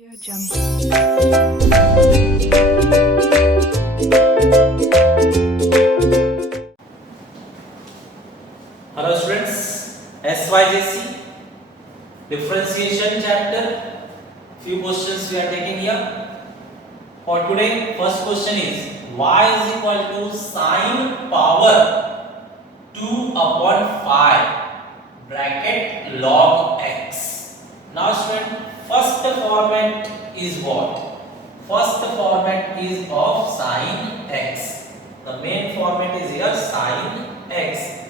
Audio Jungle. Hello students, SYJC differentiation chapter. Few questions we are taking here. For today, first question is y is equal to sine power 2 upon 5 bracket log x. Now student, first format is what? First format is of sine x. The main format is here sine x.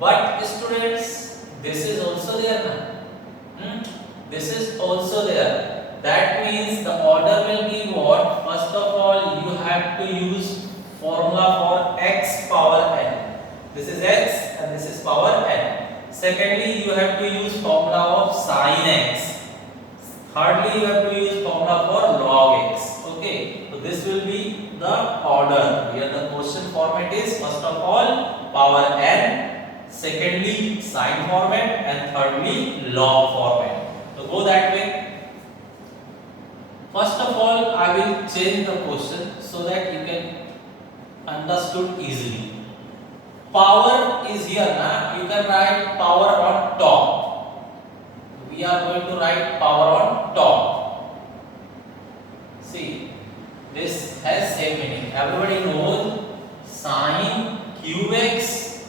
But students, this is also there na? This is also there. That means the order will be what? First of all, you have to use formula for x power n. This is x and this is power n. Secondly, you have to use formula of sin x. Thirdly, you have to use formula for log x. Okay, so this will be the order. Here the question format is first of all power n. Secondly, sine format, and thirdly, log format. So go that way. First of all, I will change the question so that you can understood easily. Power is here, na? You can write power on top. We are going to write power on top. See, this has same meaning. Everybody knows sine qx.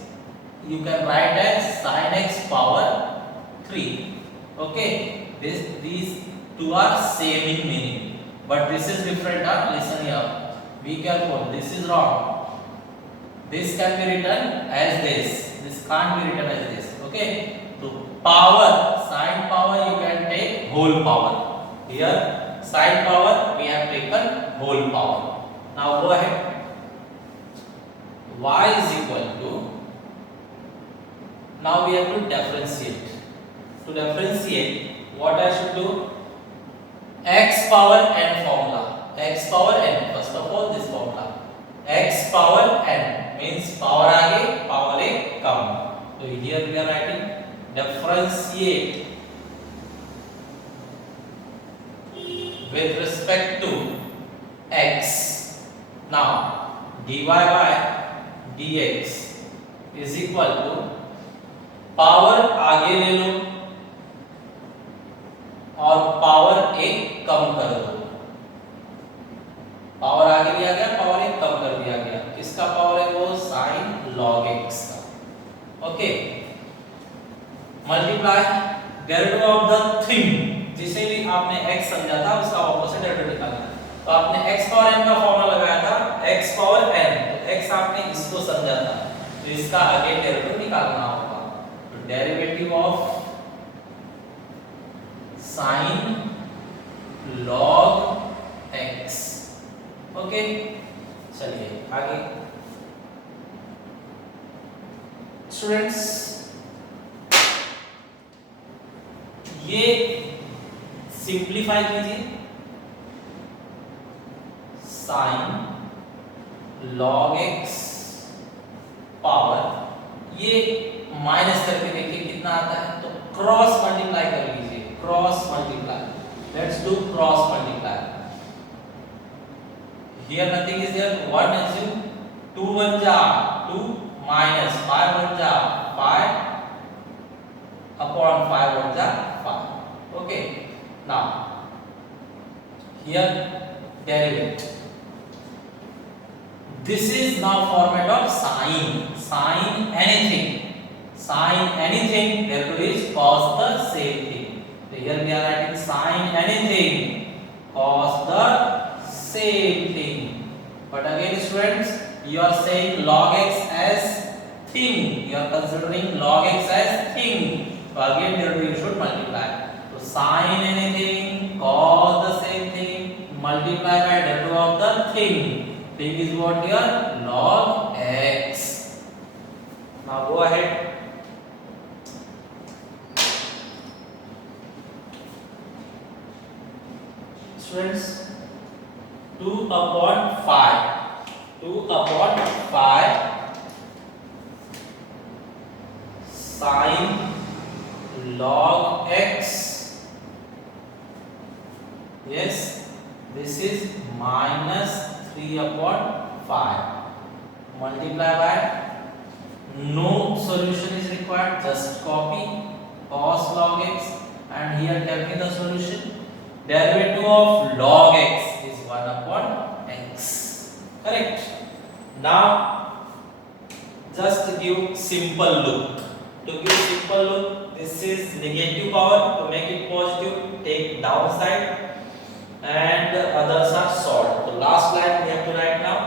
You can write as sin x power 3. Okay, these two are same in meaning, but this is different. Listen here, be careful, this is wrong. This can be written as this can't be written as this. Okay, so power, sin power you can take whole power. Here sin power we have taken whole power. Now go ahead. Y is equal to, now we have to differentiate. To differentiate, what I should do? X power n formula. X power n. First of all, this formula. X power n means power आगे, power एक कम. So here we are writing differentiate with respect to x. Now dy by dx is equal to power आगे ले लो और power एक कम कर दो. Power आगे लिया गया, पावर एक कम कर दिया गया. किसका पावर है वो? साइन लॉग एक्स का. Okay, multiply derivative of the thing. जिसे भी आपने x समझा था उसका ऑपोजिट डेरिवेटिव निकालना. तो आपने x पावर n का फॉर्मूला लगाया था, x पावर n. तो x आपने इसको समझा था, तो इसका आगे डेरिवेटिव निकालना होगा. Derivative of sine log x. Okay, चलिए आगे. स्टूडेंट्स, ये सिंप्लीफाई कीजिए. साइन लॉग एक्स पावर, ये माइनस करके देखिए कितना आता है. तो क्रॉस मल्टीप्लाई कर लीजिए. Cross multiply, let's do cross multiply. Here nothing is there. 1 assume 2 1 जा 2 minus 5 1 जा 5 upon 5 1 जा 5. Okay, now here derivate. This is now format of sine. Sine anything. Sine anything, therefore is cos the same thing. So here we are writing sine anything, cos the same thing. But again students, you are saying log x as thing. You are considering log x as thing. So again there you should multiply. So sine anything, cos the same thing, multiply by derivative of the thing. Thing is what here? Log x. Now go ahead. Students, 2 upon 5. 2 upon 5 sine log x Yes, this is minus 3 upon 5. Multiply by, no solution is required, just copy cos log x, and here tell me the solution. Derivative of log x is 1 upon x. Correct. Now just give simple look. To give simple look, this is negative power. To make it positive, take downside, and the others are solved. So last line we have to write now.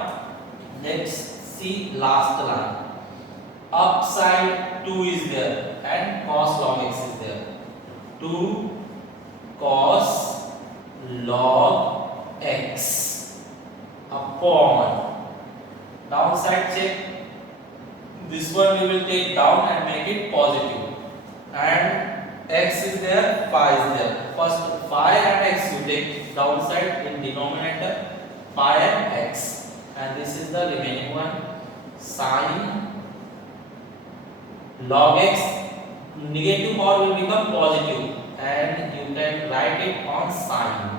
Let's see last line. Upside 2 is there and cos log x is there. 2 cos log x upon, downside check, this one we will take down and make it positive, and x is there, phi is there. First phi and x you take downside in denominator, phi and x, and this is the remaining one, sin log x, negative power will become positive and you can write it on sin.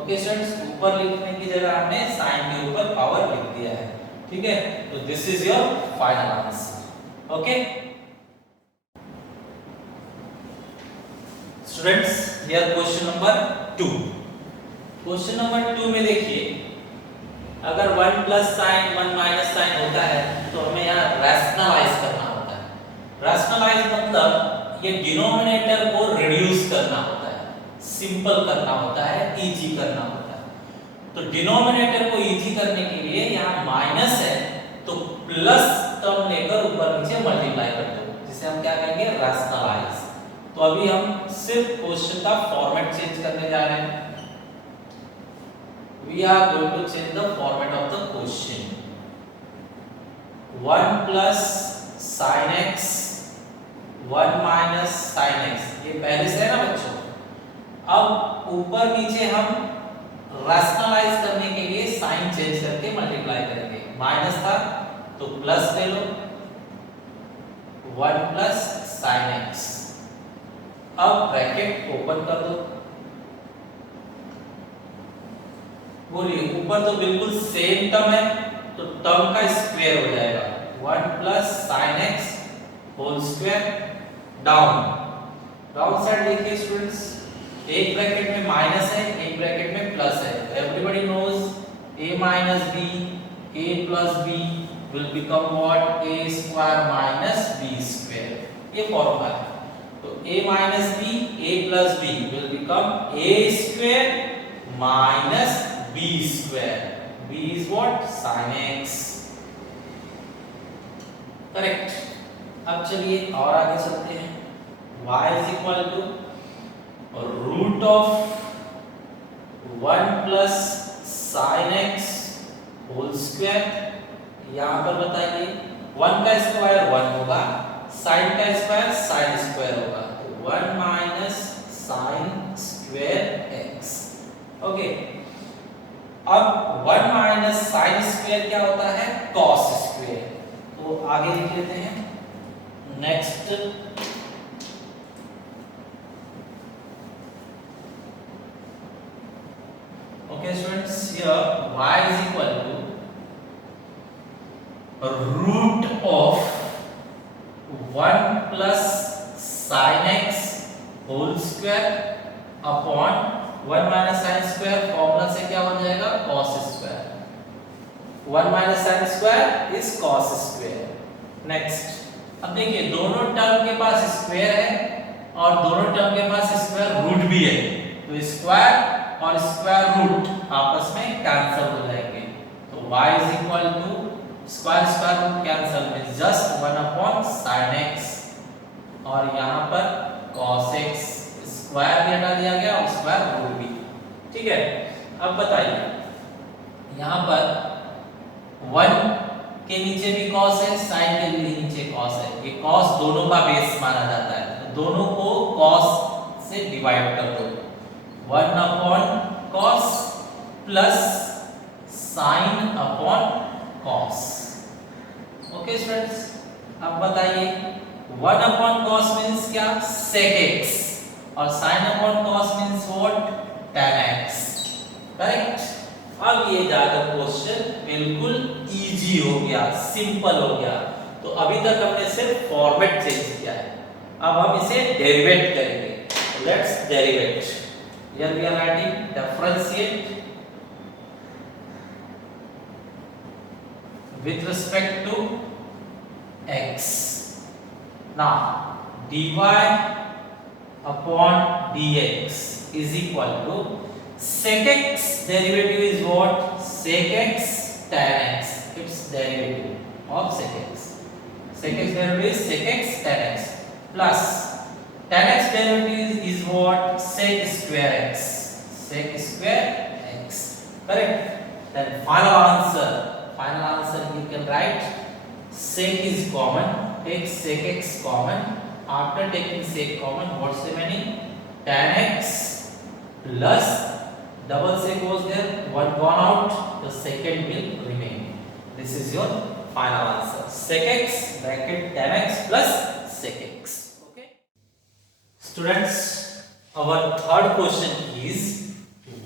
Okay students, ऊपर लिखने की जगह हमने sign के ऊपर power लिख दिया है. ठीक है, तो this is your final answer. Okay students, here question number 2. Question number 2 में देखिए, अगर 1 प्लस साइन 1 माइनस साइन होता है तो हमें यहाँ रैशनलाइज करना होता है. रैशनलाइज मतलब ये डिनोमिनेटर को रिड्यूस करना होता है, सिंपल करना होता है, इजी करना होता है. तो डिनोमिनेटर को इजी करने के लिए यहाँ माइनस है तो प्लस टर्म लेकर ऊपर नीचे मल्टीप्लाई कर दो, जिसे हम क्या कहेंगे, रैशनलाइज. तो अभी हम सिर्फ क्वेश्चन का फॉर्मेट चेंज करने जा रहे हैं. We are going to change the format of the question. 1 plus sin x 1 minus sin x, ये पहले से है ना बच्चों. अब ऊपर नीचे हम रैशनलाइज करने के लिए साइन चेंज करके मल्टीप्लाई करेंगे. माइनस था तो प्लस ले लो, 1 प्लस sin x. अब ब्रैकेट ओपन कर दो. बोलिए, ऊपर तो बिल्कुल सेम टर्म है तो टर्म का स्क्वायर हो जाएगा. 1 plus sin x whole square. Down side देखिए स्टूडेंट्स, एक ब्रैकेट में माइनस है, एक ब्रैकेट में प्लस है. Everybody knows a minus b, a plus b will become what, a square minus b square. ये फॉर्मूला है. तो a minus b, a plus b will become a square minus b square. b is what, sin x. Correct. अब चलिए और आगे चलते हैं. y is equal to root of 1 plus sin x whole square. यहाँ पर बताइए, 1 का स्क्वायर 1 होगा, sin का स्क्वायर sin स्क्वायर होगा. तो 1 minus sin square x. Okay, अब 1 minus sin स्क्वायर क्या होता है, cos स्क्वायर. तो आगे लिख लेते हैं. Next okay students, here y is equal to root of 1 plus sin x whole square upon 1 minus sin square. Formula से क्या बन जाएगा, cos square. 1 minus sin square is cos square. Next, अब देखिए दोनों टर्म के पास स्क्वायर है और दोनों टर्म के पास स्क्वायर रूट भी है. तो स्क्वायर और स्क्वायर रूट आपस में कैंसिल हो जाएंगे. तो y is equal to square square root cancel में जस्ट 1 upon sin x, और यहाँ पर cos x, स्क्वायर भी हटा दिया गया और स्क्वायर रूट भी. ठीक है. अब बताइए, यहाँ पर 1 के नीचे भी cos है, sin के भी नीचे cos है. ये cos दोनों का बेस माना जाता है, तो दोनों को cos से डिवाइड कर दो. 1 upon cos plus sin upon cos. Okay students, अब बताइए 1 upon cos मींस क्या, sec x. और sin upon cos means what? tan x, correct. अब ये जाकर क्वेश्चन बिल्कुल इजी हो गया, सिंपल हो गया। तो अभी तक हमने सिर्फ फॉर्मेट चेंज किया है, अब हम इसे डेरिवेट करेंगे। Let's derivate. Here we are writing differentiate with respect to x. Now dy upon dx is equal to sec x derivative is what? Sec x tan x. It's derivative of sec x. Sec x derivative is sec x tan x plus tan x derivative is what? Sec square x. Sec square x. Correct? Then final answer. Final answer you can write sec is common, take sec x common. After taking sec common, what's remaining? Tan x plus double sec was there, one gone out, the second will remain. This is your final answer. Sec x bracket tan x plus sec x. Okay. Students, our third question is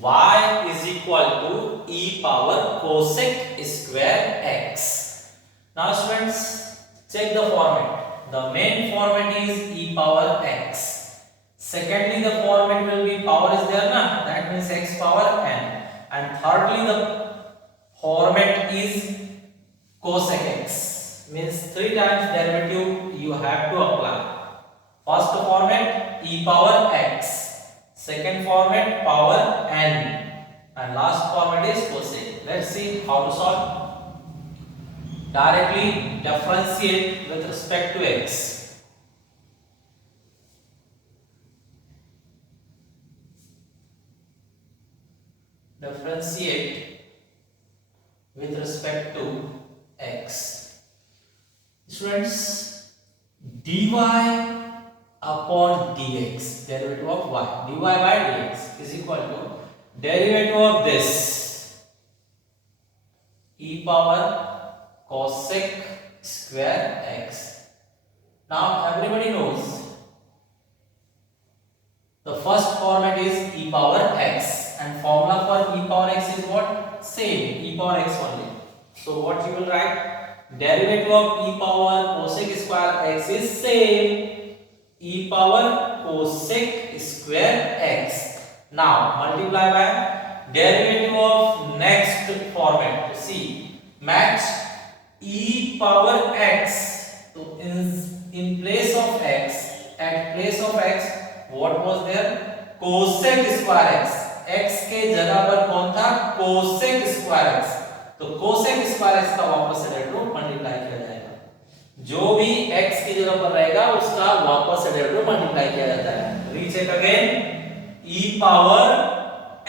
y is equal to e power cosec square x. Now students, check the format. The main format is e power x. Secondly, the format will be power is there na, that means x power n. And thirdly, the format is cosec x, means 3 times derivative you have to apply. First format e power x, second format power n, and last format is cosec. Let's see how to solve. Directly differentiate with respect to x. Differentiate with respect to x. Students, dy upon dx, derivative of y, dy by dx is equal to derivative of this e power cosec square x. Now everybody knows the first format is e power x, and formula for e power x is what? Same, e power x only. So what you will write? Derivative of e power cosec square x is same, e power cosec square x. Now multiply by derivative of next format. See, match e power x. So in place of x, at place of x, what was there? Cosec square x. x के जगह पर कौन था? cosec square x. तो cosec square x का वापस से derivative multiply किया जाएगा। जो भी x की जगह पर रहेगा उसका वापस से डेरिवेटिव मल्टीप्लाई किया जाता है। Recheck again, e power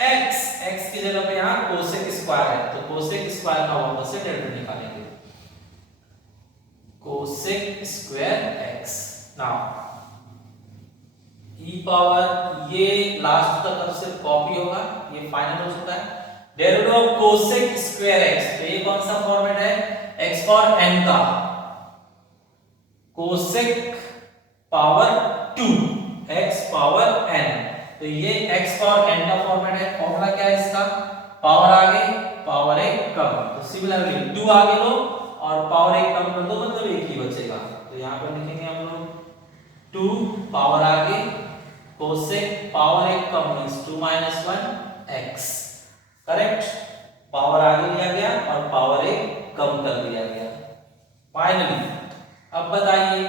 x, x की जगह पे यहाँ cosec स्क्वायर है, तो cosec स्क्वायर का वापस से डेरिवेटिव निकालेंगे, cosec square x। Now e power, ये लास्ट तक अब सिर्फ कॉपी होगा, ये फाइनल हो चुका है। Derivative of cosec square x, तो ये कौन सा फॉर्मेट है? x पावर n का cosec power 2 x power n, तो ये x पावर n का फॉर्मेट है। फॉर्मूला क्या है इसका? पावर आगे पावर एक कम, तो सिमिलरली 2 आगे लो और पावर एक कम कर दो, मतलब एक ही बचेगा। तो यहाँ पर लिखेंगे हम लोग 2 पावर आगे cosec पावर एक कम मींस 2 - 1 x, करेक्ट। पावर आगे लिया गया और पावर एक कम कर दिया गया। फाइनली अब बताइए,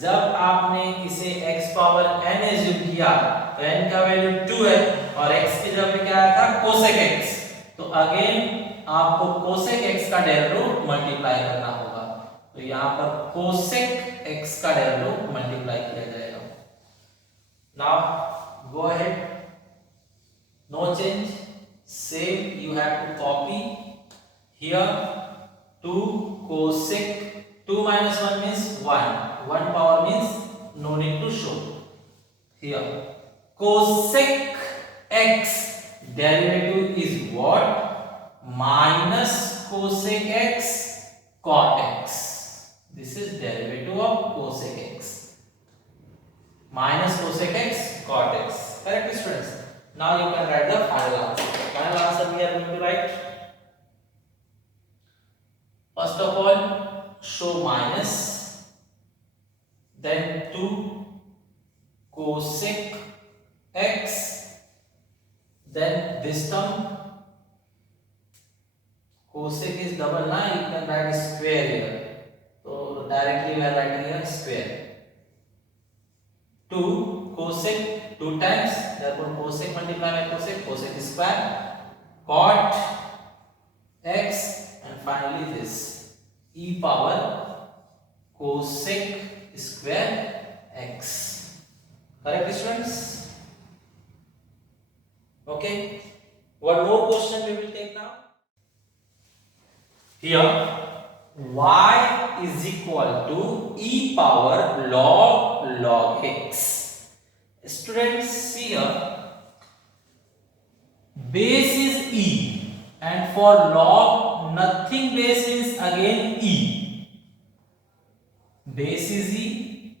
जब आपने इसे x पावर n एज्यूम किया तो n का वैल्यू 2 है और x की जगह पे क्या आया था? cosec x, तो अगेन आपको cosec x का डेरिवेटिव मल्टीप्लाई करना होगा। तो यहाँ पर cosec x का डेरिवेटिव मल्टीप्लाई किया जाएगा। Now go ahead, no change, same you have to copy here 2 cosec 2 - 1 means 1, 1 power means no need to show here। cosec x derivative is what? minus cosec x cot x, this is derivative of cosec x, minus cosec x cot x. Correct, students? Now you can write the final answer. Final answer we are going to write. First of all, show minus, then 2 cosec x, then this term. Cosec is double, now you can write square here. So directly we are writing here square. 2 cosec 2 times, therefore cosec multiplied by cosec, cosec square, cot x, and finally this e power cosec square x. Correct, students? Okay. One more question we will take now. Here y is equal to e power log x. Students, see here, base is e, and for log nothing base means again e. Base is e.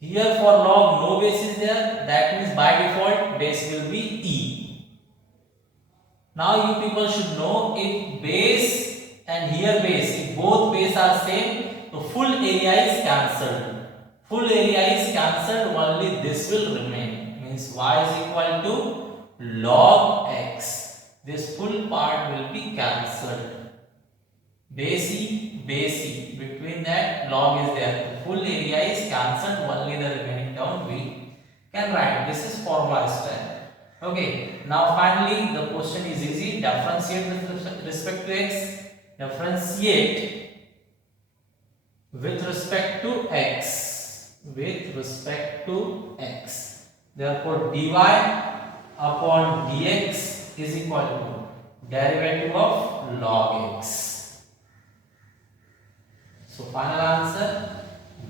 Here for log no base is there, that means by default base will be e. Now you people should know, if base and here base, if both base are same, so full area is cancelled. Full area is cancelled, only this will remain. Means y is equal to log x. This full part will be cancelled. Base e, between that log is there. Full area is cancelled, only the remaining term we can write. This is formula style. Okay, now finally the question is easy. Differentiate with respect to x. Differentiate with respect to x. With respect to x. Therefore, dy upon dx is equal to derivative of log x. So, final answer,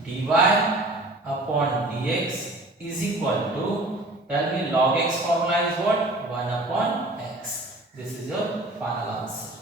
dy upon dx is equal to, tell me, log x formula is what? 1 upon x. This is your final answer.